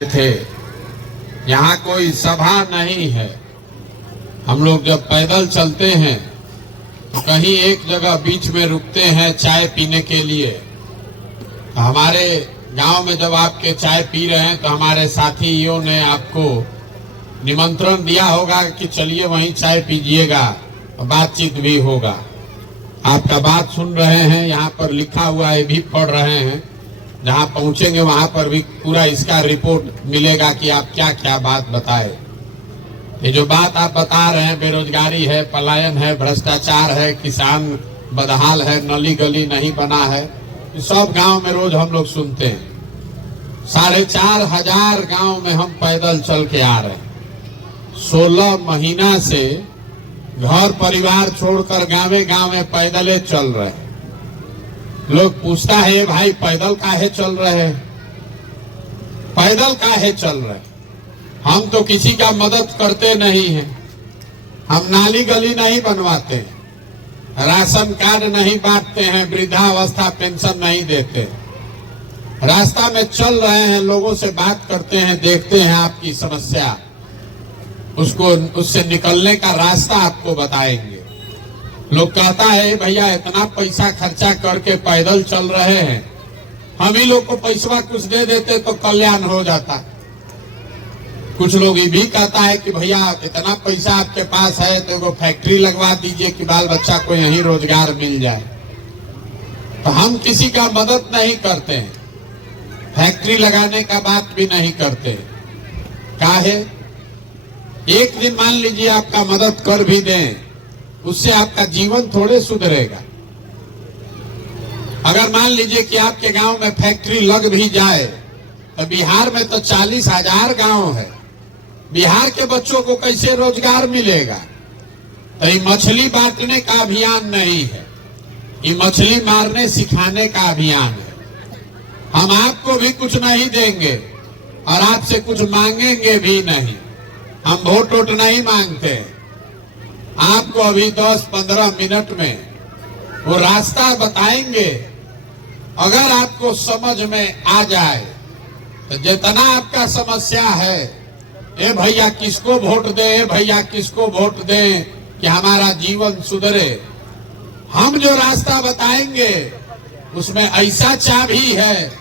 थे। यहाँ कोई सभा नहीं है। हम लोग जब पैदल चलते हैं तो कहीं एक जगह बीच में रुकते हैं चाय पीने के लिए। तो हमारे गांव में जब आपके चाय पी रहे हैं तो हमारे साथियों ने आपको निमंत्रण दिया होगा कि चलिए वहीं चाय पीजिएगा, बातचीत भी होगा। आपका बात सुन रहे हैं, यहाँ पर लिखा हुआ है भी पढ़ रहे हैं। जहाँ पहुंचेंगे वहां पर भी पूरा इसका रिपोर्ट मिलेगा कि आप क्या क्या बात बताए। ये जो बात आप बता रहे हैं, बेरोजगारी है, पलायन है, भ्रष्टाचार है, किसान बदहाल है, नली गली नहीं बना है, सब गांव में रोज हम लोग सुनते हैं। 4,500 गांव में हम पैदल चल के आ रहे हैं। 16 महीना से घर परिवार छोड़कर गांवे गांव में पैदल चल रहे हैं। लोग पूछता है भाई पैदल काहे चल रहे हैं, पैदल काहे चल रहे? हम तो किसी का मदद करते नहीं हैं, हम नाली गली नहीं बनवाते, राशन कार्ड नहीं बांटते हैं, वृद्धावस्था पेंशन नहीं देते। रास्ता में चल रहे हैं, लोगों से बात करते हैं, देखते हैं आपकी समस्या, उससे निकलने का रास्ता आपको बताएंगे। लोग कहता है भैया इतना पैसा खर्चा करके पैदल चल रहे हैं, हम ही लोग को पैसा कुछ दे देते तो कल्याण हो जाता। कुछ लोग ये भी कहता है कि भैया इतना पैसा आपके पास है तो वो फैक्ट्री लगवा दीजिए कि बाल बच्चा को यहीं रोजगार मिल जाए। तो हम किसी का मदद नहीं करते हैं, फैक्ट्री लगाने का बात भी नहीं करते। काहे? एक दिन मान लीजिए आपका मदद कर भी दें, उससे आपका जीवन थोड़े सुधरेगा। अगर मान लीजिए कि आपके गांव में फैक्ट्री लग भी जाए तो बिहार में तो 40,000 गांव है, बिहार के बच्चों को कैसे रोजगार मिलेगा? तो ये मछली बांटने का अभियान नहीं है, ये मछली मारने सिखाने का अभियान है। हम आपको भी कुछ नहीं देंगे और आपसे कुछ मांगेंगे भी नहीं। हम वोट नहीं मांगते। आपको अभी 10-15 मिनट में वो रास्ता बताएंगे। अगर आपको समझ में आ जाए तो जितना आपका समस्या है, ए भैया किसको वोट दे, ए भैया किसको वोट दे कि हमारा जीवन सुधरे, हम जो रास्ता बताएंगे उसमें ऐसा चाबी है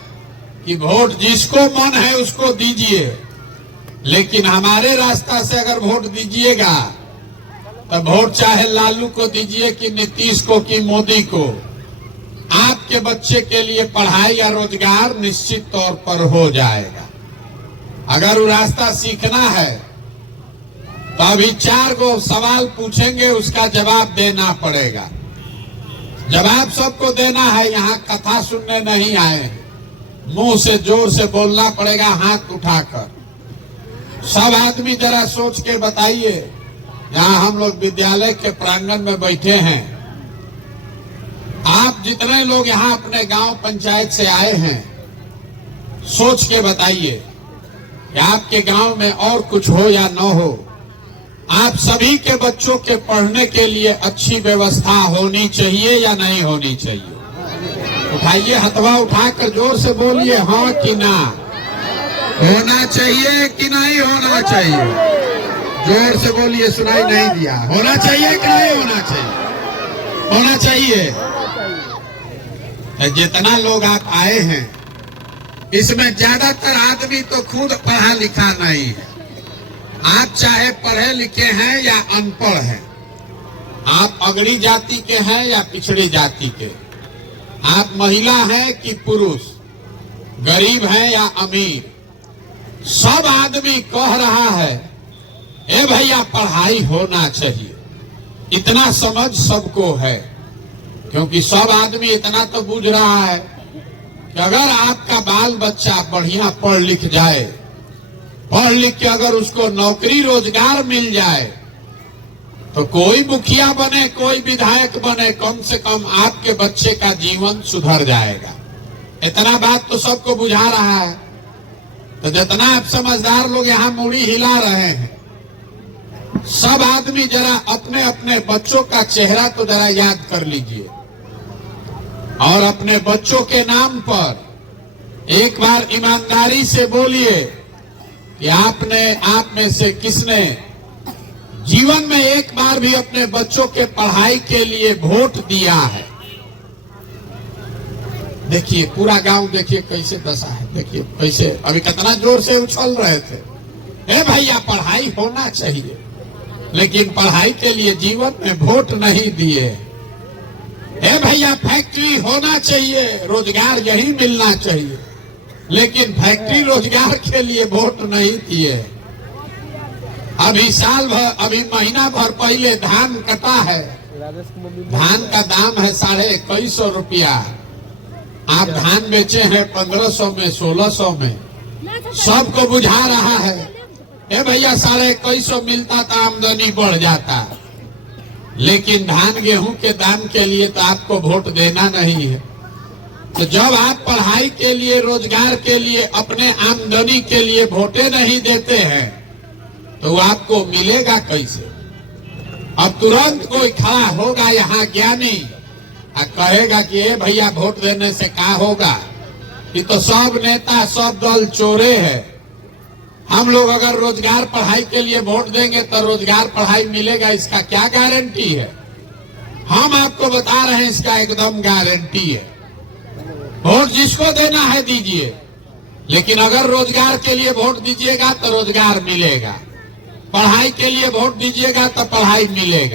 कि वोट जिसको मन है उसको दीजिए, लेकिन हमारे रास्ता से अगर वोट दीजिएगा तो वोट चाहे लालू को दीजिए कि नीतीश को कि मोदी को, आपके बच्चे के लिए पढ़ाई या रोजगार निश्चित तौर पर हो जाएगा। अगर वो रास्ता सीखना है तो अभी 4 गो सवाल पूछेंगे, उसका जवाब देना पड़ेगा। जवाब सबको देना है, यहाँ कथा सुनने नहीं आए हैं। मुंह से जोर से बोलना पड़ेगा, हाथ उठाकर। सब आदमी जरा सोच के बताइए। यहाँ हम लोग विद्यालय के प्रांगण में बैठे हैं, आप जितने लोग यहाँ अपने गांव पंचायत से आए हैं, सोच के बताइए कि आपके गांव में और कुछ हो या न हो, आप सभी के बच्चों के पढ़ने के लिए अच्छी व्यवस्था होनी चाहिए या नहीं होनी चाहिए? उठाइए, हथवा उठाकर जोर से बोलिए, हाँ कि ना। होना चाहिए कि नहीं होना चाहिए? जोर से बोलिए, सुनाई नहीं दिया। होना चाहिए कि नहीं होना चाहिए? होना चाहिए। जितना लोग आप आए हैं इसमें ज्यादातर आदमी तो खुद पढ़ा लिखा नहीं है। आप चाहे पढ़े लिखे हैं या अनपढ़ हैं, आप अगड़ी जाति के हैं या पिछड़ी जाति के, आप महिला हैं कि पुरुष, गरीब हैं या अमीर, सब आदमी कह रहा है ए भैया पढ़ाई होना चाहिए। इतना समझ सबको है, क्योंकि सब आदमी इतना तो बूझ रहा है कि अगर आपका बाल बच्चा बढ़िया पढ़ लिख जाए, पढ़ लिख के अगर उसको नौकरी रोजगार मिल जाए तो कोई मुखिया बने, कोई विधायक बने, कम से कम आपके बच्चे का जीवन सुधर जाएगा। इतना बात तो सबको बुझा रहा है। तो जितना आप समझदार लोग यहाँ मुड़ी हिला रहे हैं, सब आदमी जरा अपने अपने बच्चों का चेहरा तो जरा याद कर लीजिए और अपने बच्चों के नाम पर एक बार ईमानदारी से बोलिए कि आप में से किसने जीवन में एक बार भी अपने बच्चों के पढ़ाई के लिए वोट दिया है। देखिए पूरा गांव, देखिए कैसे दशा है, देखिए कैसे अभी कितना जोर से उछल रहे थे। ए भैया पढ़ाई होना चाहिए, लेकिन पढ़ाई के लिए जीवन में वोट नहीं दिए। ए भैया फैक्ट्री होना चाहिए, रोजगार यही मिलना चाहिए, लेकिन फैक्ट्री रोजगार के लिए वोट नहीं दिए। अभी साल भर, अभी महीना भर पहले धान कटा है, धान का दाम है 2150 रुपया। आप धान बेचे हैं 1500 में, 1600 में, सबको बुझा रहा है। ए भैया 2150 मिलता तो आमदनी बढ़ जाता, लेकिन धान गेहूं के दाम के लिए तो आपको वोट देना नहीं है। तो जब आप पढ़ाई के लिए, रोजगार के लिए, अपने आमदनी के लिए वोटे नहीं देते हैं तो आपको मिलेगा कैसे? अब तुरंत कोई खड़ा होगा यहाँ ज्ञानी और कहेगा कि ए भैया वोट देने से क्या होगा, ये तो सब नेता सब दल चोरे हैं। हम लोग अगर रोजगार पढ़ाई के लिए वोट देंगे तो रोजगार पढ़ाई मिलेगा, इसका क्या गारंटी है? हम आपको बता रहे हैं इसका एकदम गारंटी है। वोट जिसको देना है दीजिए, लेकिन अगर रोजगार के लिए वोट दीजिएगा तो रोजगार मिलेगा, पढ़ाई के लिए वोट दीजिएगा तो पढ़ाई मिलेगा।